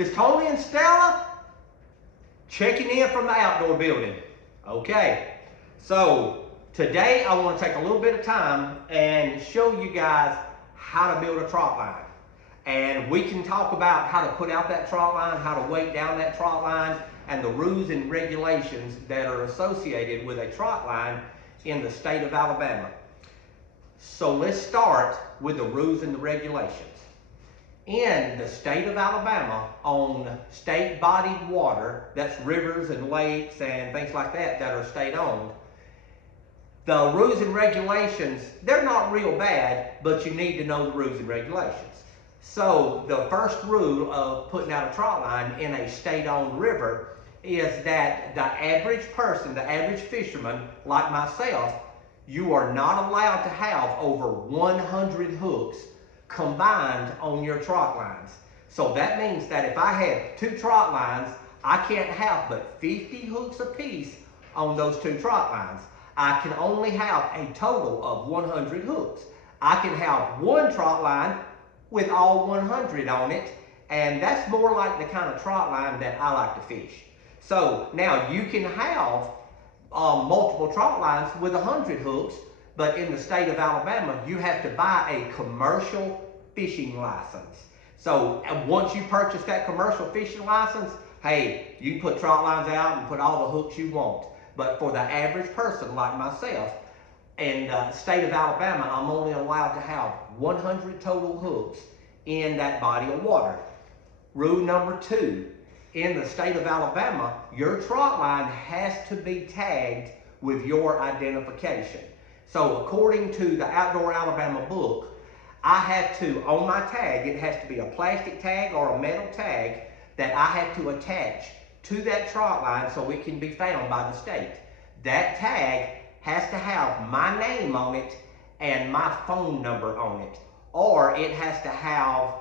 This is Tony and Stella checking in from the outdoor building. Okay, so today I want to take a little bit of time and show you guys how to build a trot line. And we can talk about how to put out that trot line, how to weight down that trot line, and the rules and regulations that are associated with a trot line in the state of Alabama. So let's start with the rules and the regulations. In the state of Alabama, on state-bodied water, that's rivers and lakes and things like that that are state-owned, the rules and regulations, they're not real bad, but you need to know the rules and regulations. So the first rule of putting out a trot line in a state-owned river is that the average person, the average fisherman like myself, you are not allowed to have over 100 hooks combined on your trot lines. So that means that if I have 2 trot lines, I can't have but 50 hooks apiece on those 2 trot lines. I can only have a total of 100 hooks. I can have 1 trot line with all 100 on it, and that's more like the kind of trot line that I like to fish. So now you can have multiple trot lines with 100 hooks, but in the state of Alabama, you have to buy a commercial fishing license. So once you purchase that commercial fishing license, hey, you can put trot lines out and put all the hooks you want. But for the average person like myself, in the state of Alabama, I'm only allowed to have 100 total hooks in that body of water. Rule number 2, in the state of Alabama, your trot line has to be tagged with your identification. So according to the Outdoor Alabama book, I have to, on my tag, it has to be a plastic tag or a metal tag that I have to attach to that trot line so it can be found by the state. That tag has to have my name on it and my phone number on it. Or it has to have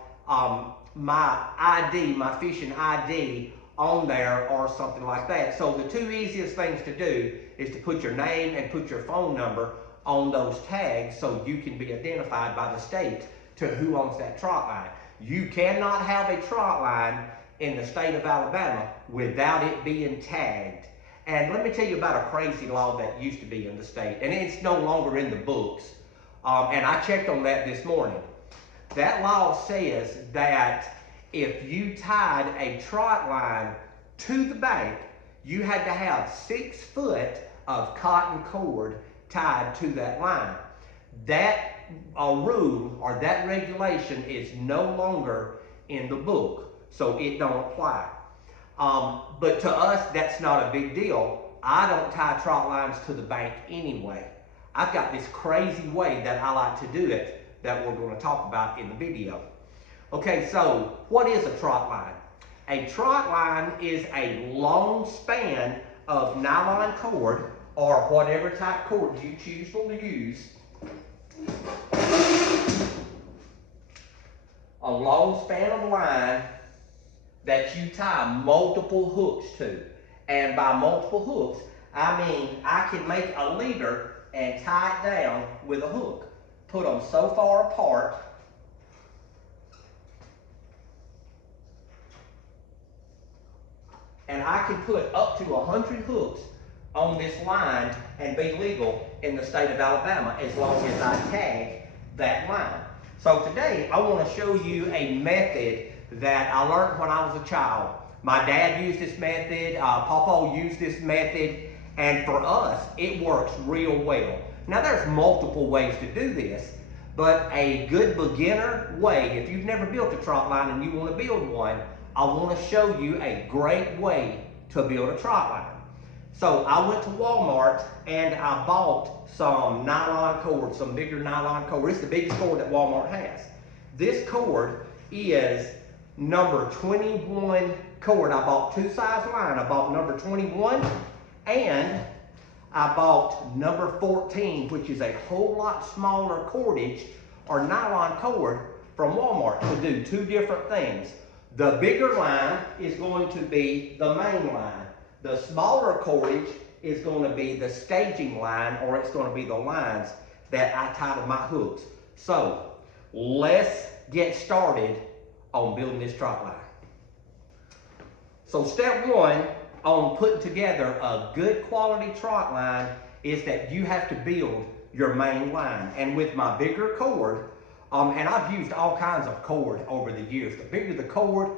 my ID, my fishing ID on there or something like that. So the 2 easiest things to do is to put your name and put your phone number on those tags so you can be identified by the state to who owns that trot line. You cannot have a trot line in the state of Alabama without it being tagged. And let me tell you about a crazy law that used to be in the state, and it's no longer in the books. And I checked on that this morning. That law says that if you tied a trot line to the bank, you had to have 6 foot of cotton cord tied to that line. That rule or that regulation is no longer in the book, so it don't apply. But to us, that's not a big deal. I don't tie trot lines to the bank anyway. I've got this crazy way that I like to do it that we're going to talk about in the video. Okay, so what is a trot line? A trot line is a long span of nylon cord or whatever type cord you choose to use. A long span of line that you tie multiple hooks to. And by multiple hooks, I mean I can make a leader and tie it down with a hook. Put them so far apart and I can put up to 100 hooks on this line and be legal in the state of Alabama as long as I tag that line. So today I want to show you a method that I learned when I was a child. My dad used this method, Papa used this method, and for us it works real well. Now there's multiple ways to do this, but a good beginner way, if you've never built a trot line and you want to build one, I want to show you a great way to build a trot line. So I went to Walmart and I bought some nylon cord, some bigger nylon cord. It's the biggest cord that Walmart has. This cord is number 21 cord. I bought 2 size line. I bought number 21 and I bought number 14, which is a whole lot smaller cordage or nylon cord from Walmart to do 2 different things. The bigger line is going to be the main line. The smaller cordage is going to be the staging line, or it's going to be the lines that I tie to my hooks. So let's get started on building this trot line. So step one on putting together a good quality trot line is that you have to build your main line. And with my bigger cord, and I've used all kinds of cord over the years. The bigger the cord,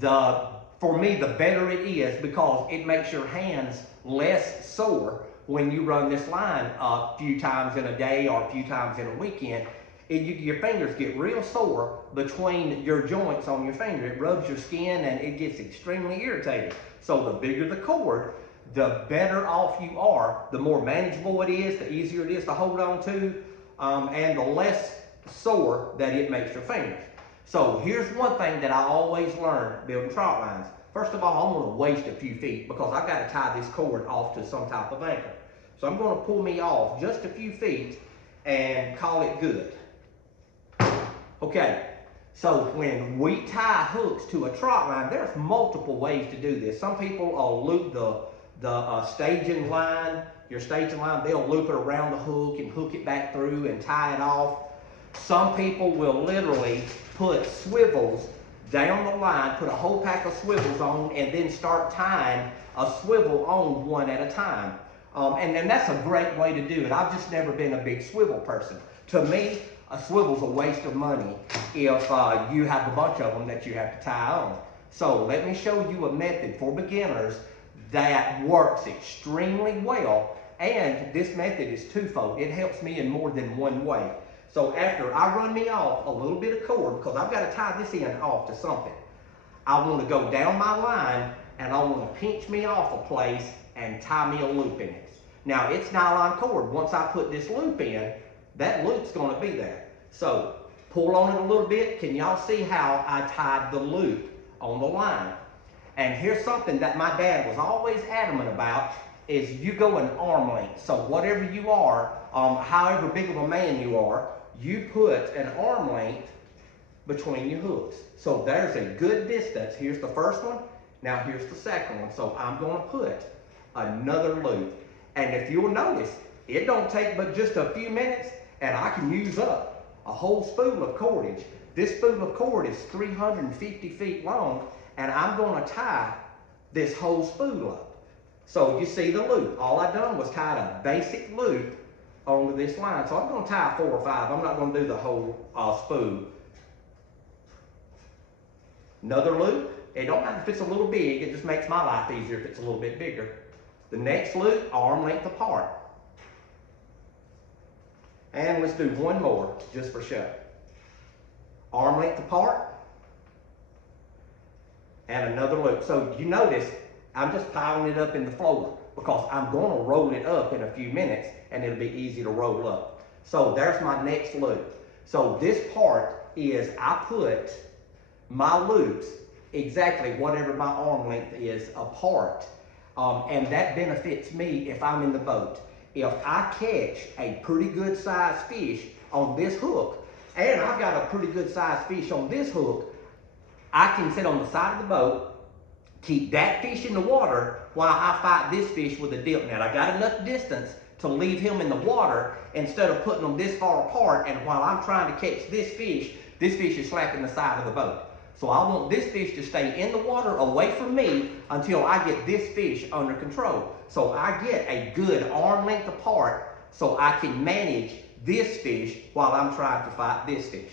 for me, the better it is, because it makes your hands less sore when you run this line a few times in a day or a few times in a weekend. Your fingers get real sore between your joints on your finger. It rubs your skin and it gets extremely irritating. So the bigger the cord, the better off you are. The more manageable it is, the easier it is to hold on to, and the less sore that it makes your fingers. So here's one thing that I always learn building trot lines. First of all, I'm going to waste a few feet because I've got to tie this cord off to some type of anchor. So I'm going to pull me off just a few feet and call it good. Okay, so when we tie hooks to a trot line, there's multiple ways to do this. Some people will loop the staging line, your staging line, they'll loop it around the hook and hook it back through and tie it off. Some people will literally put swivels down the line, put a whole pack of swivels on, and then start tying a swivel on one at a time. And then that's a great way to do it. I've just never been a big swivel person. To me, a swivel's a waste of money if you have a bunch of them that you have to tie on. So let me show you a method for beginners that works extremely well. And this method is twofold. It helps me in more than one way. So after I run me off a little bit of cord, because I've got to tie this end off to something, I want to go down my line and I want to pinch me off a place and tie me a loop in it. Now it's nylon cord. Once I put this loop in, that loop's going to be there. So pull on it a little bit. Can y'all see how I tied the loop on the line? And here's something that my dad was always adamant about, is you go an arm length. So whatever you are, however big of a man you are, you put an arm length between your hooks. So there's a good distance. Here's the first one. Now here's the second one. So I'm going to put another loop. And if you'll notice, it don't take but just a few minutes and I can use up a whole spool of cordage. This spool of cord is 350 feet long, and I'm going to tie this whole spool up. So you see the loop. All I done was tie a basic loop onto this line. So I'm going to tie 4 or 5. I'm not going to do the whole spool. Another loop. It don't matter if it's a little big. It just makes my life easier if it's a little bit bigger. The next loop, arm length apart. And let's do one more just for show. Arm length apart. And another loop. So you notice I'm just piling it up in the floor because I'm going to roll it up in a few minutes and it'll be easy to roll up. So there's my next loop. So this part is I put my loops exactly whatever my arm length is apart. And that benefits me if I'm in the boat. If I catch a pretty good sized fish on this hook, and I've got a pretty good sized fish on this hook, I can sit on the side of the boat, keep that fish in the water while I fight this fish with a dip net. I got enough distance to leave him in the water instead of putting them this far apart, and while I'm trying to catch this fish is slapping the side of the boat. So I want this fish to stay in the water away from me until I get this fish under control. So I get a good arm length apart so I can manage this fish while I'm trying to fight this fish.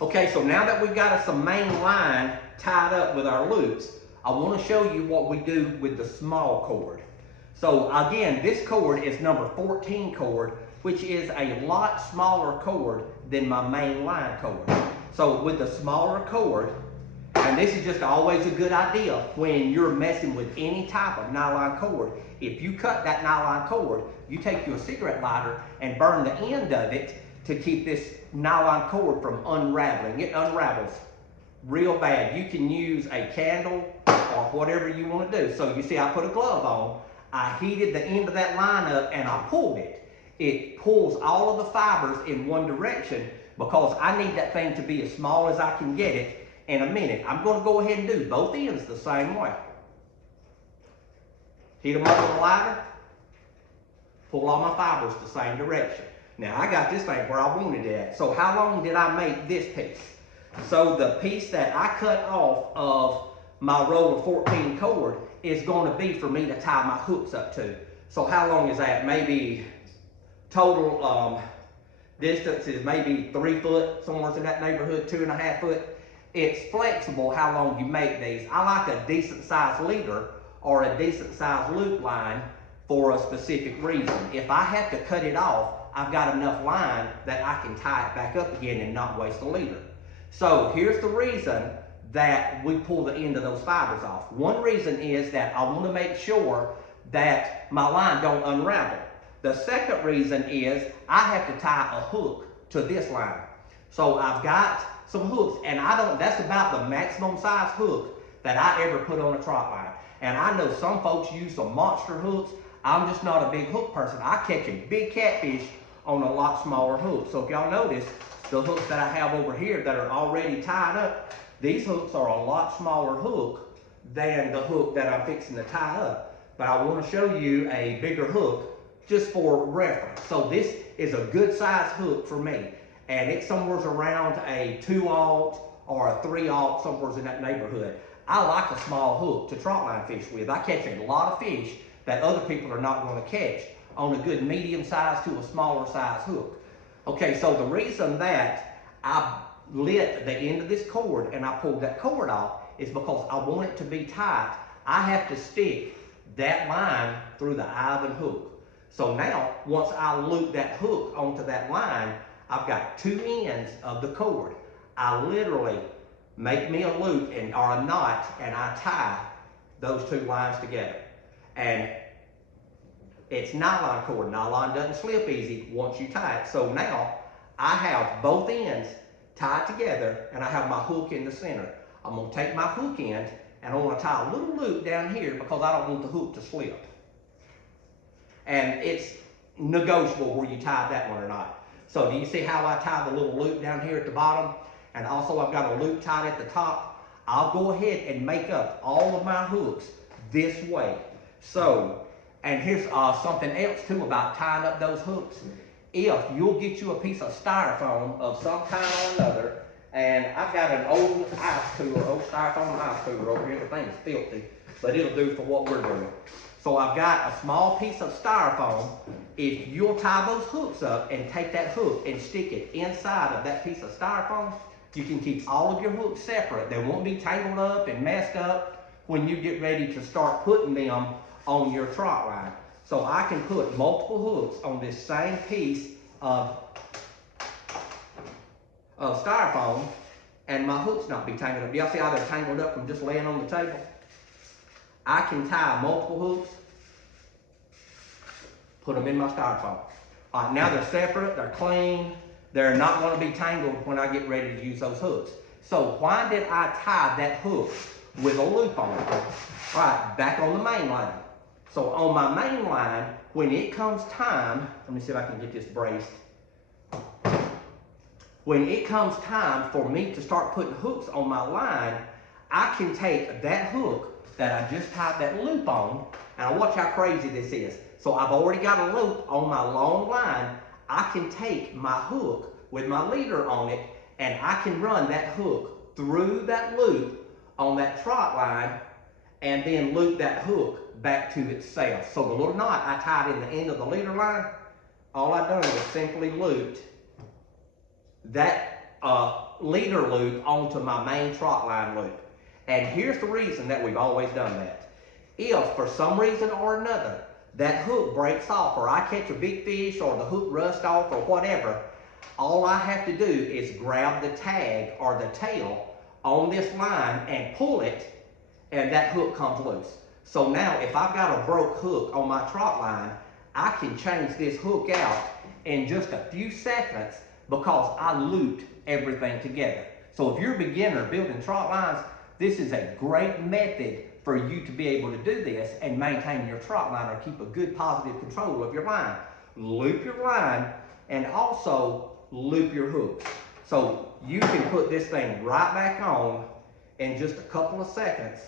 Okay, so now that we've got some main line tied up with our loops, I want to show you what we do with the small cord. So again, this cord is number 14 cord, which is a lot smaller cord than my main line cord. So with the smaller cord, and this is just always a good idea when you're messing with any type of nylon cord. If you cut that nylon cord, you take your cigarette lighter and burn the end of it to keep this nylon cord from unraveling. It unravels real bad. You can use a candle or whatever you want to do. So you see I put a glove on, I heated the end of that line up and I pulled it. It pulls all of the fibers in one direction because I need that thing to be as small as I can get it in a minute. I'm going to go ahead and do both ends the same way. Heat them up with a lighter, pull all my fibers the same direction. Now I got this thing where I wanted it at. So how long did I make this piece? So the piece that I cut off of my roll of 14 cord is going to be for me to tie my hooks up to. So how long is that? Maybe total distance is maybe 3 foot, somewhere in that neighborhood, 2.5 foot. It's flexible how long you make these. I like a decent sized leader or a decent sized loop line for a specific reason. If I have to cut it off, I've got enough line that I can tie it back up again and not waste the leader. So here's the reason that we pull the end of those fibers off. One reason is that I want to make sure that my line don't unravel. The second reason is I have to tie a hook to this line. So I've got some hooks, and that's about the maximum size hook that I ever put on a trot line. And I know some folks use some monster hooks. I'm just not a big hook person. I catch a big catfish on a lot smaller hook. So if y'all notice, the hooks that I have over here that are already tied up, these hooks are a lot smaller hook than the hook that I'm fixing to tie up. But I want to show you a bigger hook just for reference. So this is a good size hook for me. And it's somewhere around a 2/0 or a 3/0, somewhere in that neighborhood. I like a small hook to trot line fish with. I catch a lot of fish that other people are not going to catch on a good medium size to a smaller size hook. Okay, so the reason that I lit the end of this cord and I pulled that cord off is because I want it to be tight. I have to stick that line through the eye of the hook. So now, once I loop that hook onto that line, I've got 2 ends of the cord. I literally make me a loop or a knot, and I tie those 2 lines together. And it's nylon cord. Nylon doesn't slip easy once you tie it. So now I have both ends tied together, and I have my hook in the center. I'm going to take my hook end, and I'm going to tie a little loop down here because I don't want the hook to slip. And it's negotiable where you tie that one or not. So do you see how I tie the little loop down here at the bottom? And also I've got a loop tied at the top. I'll go ahead and make up all of my hooks this way. So, and here's something else too about tying up those hooks. If you'll get you a piece of styrofoam of some kind or another, and I've got an old ice cooler, old styrofoam ice cooler over here. The thing's filthy, but it'll do for what we're doing. So I've got a small piece of styrofoam. If you'll tie those hooks up and take that hook and stick it inside of that piece of styrofoam, you can keep all of your hooks separate. They won't be tangled up and messed up when you get ready to start putting them on your trot line. So I can put multiple hooks on this same piece of styrofoam and my hooks not be tangled up. Y'all see how they're tangled up from just laying on the table? I can tie multiple hooks, put them in my styrofoam. All right, now they're separate, they're clean, they're not going to be tangled when I get ready to use those hooks. So why did I tie that hook with a loop on it? All right, back on the main line. So on my main line, when it comes time, let me see if I can get this braced. When it comes time for me to start putting hooks on my line, I can take that hook that I just tied that loop on, and watch how crazy this is. So I've already got a loop on my long line. I can take my hook with my leader on it, and I can run that hook through that loop on that trot line, and then loop that hook back to itself. So the little knot I tied in the end of the leader line, all I've done was simply looped that leader loop onto my main trot line loop. And here's the reason that we've always done that. If for some reason or another that hook breaks off, or I catch a big fish, or the hook rusts off, or whatever, all I have to do is grab the tag or the tail on this line and pull it, and that hook comes loose. So now if I've got a broke hook on my trot line, I can change this hook out in just a few seconds because I looped everything together. So if you're a beginner building trot lines, this is a great method for you to be able to do this and maintain your trot line or keep a good positive control of your line. Loop your line and also loop your hooks. So you can put this thing right back on in just a couple of seconds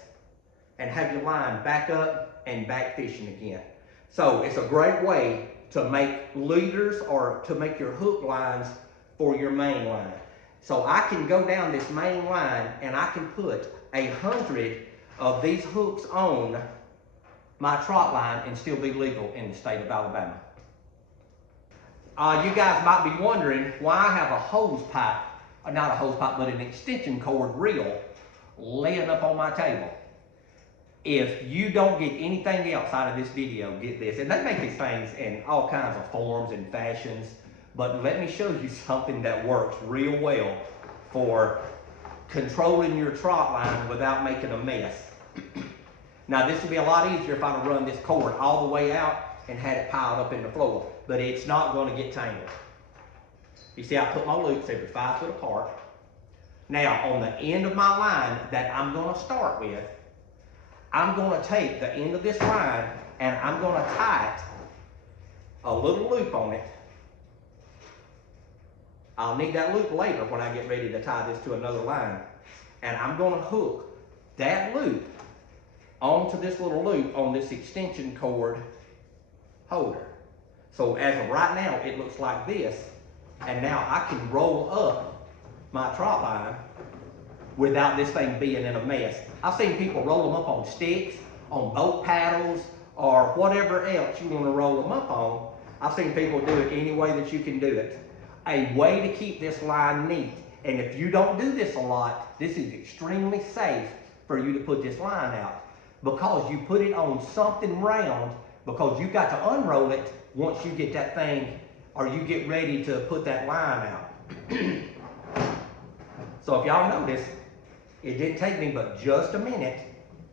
and have your line back up and back fishing again. So it's a great way to make leaders or to make your hook lines for your main line. So I can go down this main line and I can put 100 of these hooks on my trot line and still be legal in the state of Alabama. You guys might be wondering why I have a hose pipe, not a hose pipe, but an extension cord reel laying up on my table. If you don't get anything else out of this video, get this. And they make these things in all kinds of forms and fashions, but let me show you something that works real well for controlling your trot line without making a mess. Now this would be a lot easier if I'd have run this cord all the way out and had it piled up in the floor, but it's not going to get tangled. You see, I put my loops every 5 foot apart. Now on the end of my line that I'm going to start with, I'm going to take the end of this line and I'm going to tie it, a little loop on it. I'll need that loop later when I get ready to tie this to another line. And I'm going to hook that loop onto this little loop on this extension cord holder. So as of right now, it looks like this. And now I can roll up my trot line without this thing being in a mess. I've seen people roll them up on sticks, on boat paddles, or whatever else you want to roll them up on. I've seen people do it any way that you can do it. A way to keep this line neat, and if you don't do this a lot, this is extremely safe for you to put this line out, because you put it on something round, because you've got to unroll it once you get that thing, or you get ready to put that line out. So if y'all notice, it didn't take me but just a minute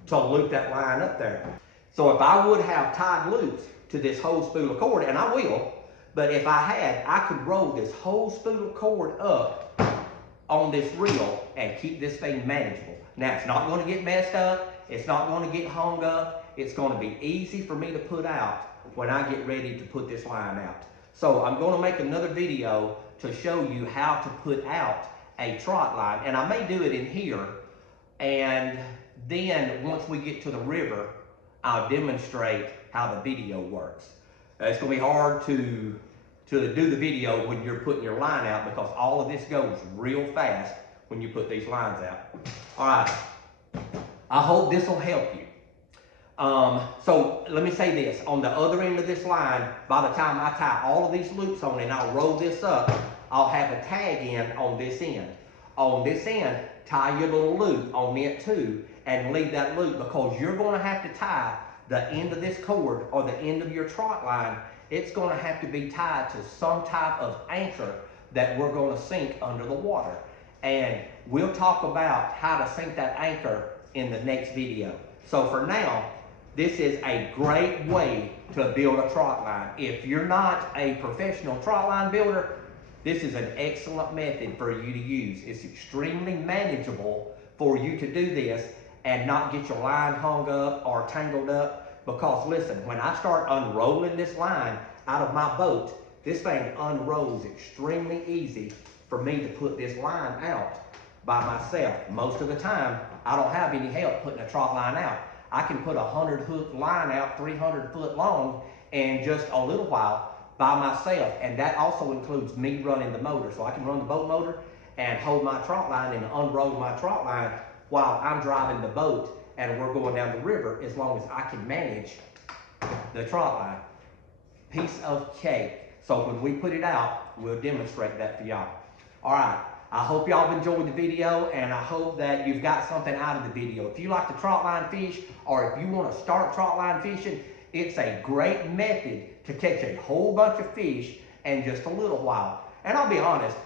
to loop that line up there. So if I would have tied loops to this whole spool of cord, and I will, but if I had, I could roll this whole spool of cord up on this reel and keep this thing manageable. Now, it's not going to get messed up. It's not going to get hung up. It's going to be easy for me to put out when I get ready to put this line out. So I'm going to make another video to show you how to put out a trot line. And I may do it in here. And then once we get to the river, I'll demonstrate how the video works. It's going to be hard to do the video when you're putting your line out, because all of this goes real fast when you put these lines out. All right, I hope this will help you. So let me say this, on the other end of this line, by the time I tie all of these loops on and I'll roll this up, I'll have a tag end on this end. On this end, tie your little loop on it too, and leave that loop, because you're going to have to tie the end of this cord or the end of your trot line. It's going to have to be tied to some type of anchor that we're going to sink under the water. And we'll talk about how to sink that anchor in the next video. So for now, this is a great way to build a trot line. If you're not a professional trot line builder, this is an excellent method for you to use. It's extremely manageable for you to do this and not get your line hung up or tangled up. Because listen, when I start unrolling this line out of my boat, this thing unrolls extremely easy for me to put this line out by myself. Most of the time, I don't have any help putting a trot line out. I can put a 100 hook line out, 300 foot long, in just a little while by myself. And that also includes me running the motor. So I can run the boat motor and hold my trot line and unroll my trot line while I'm driving the boat and we're going down the river, as long as I can manage the trot line. Piece of cake. So when we put it out, we'll demonstrate that for y'all. All right, I hope y'all have enjoyed the video, and I hope that you've got something out of the video. If you like to trot line fish, or if you want to start trot line fishing, it's a great method to catch a whole bunch of fish in just a little while. And I'll be honest,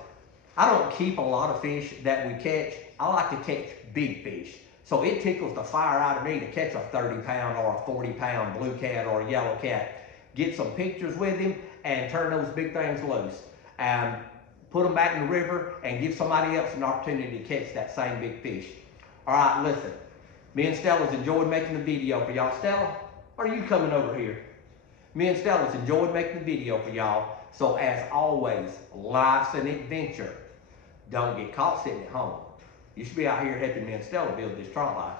I don't keep a lot of fish that we catch. I like to catch big fish. So it tickles the fire out of me to catch a 30-pound or a 40-pound blue cat or a yellow cat. Get some pictures with him and turn those big things loose. And put them back in the river and give somebody else an opportunity to catch that same big fish. All right, listen. Me and Stella's enjoyed making the video for y'all. Stella, are you coming over here? Me and Stella's enjoyed making the video for y'all. So as always, life's an adventure. Don't get caught sitting at home. You should be out here helping me and Stella build this trot line.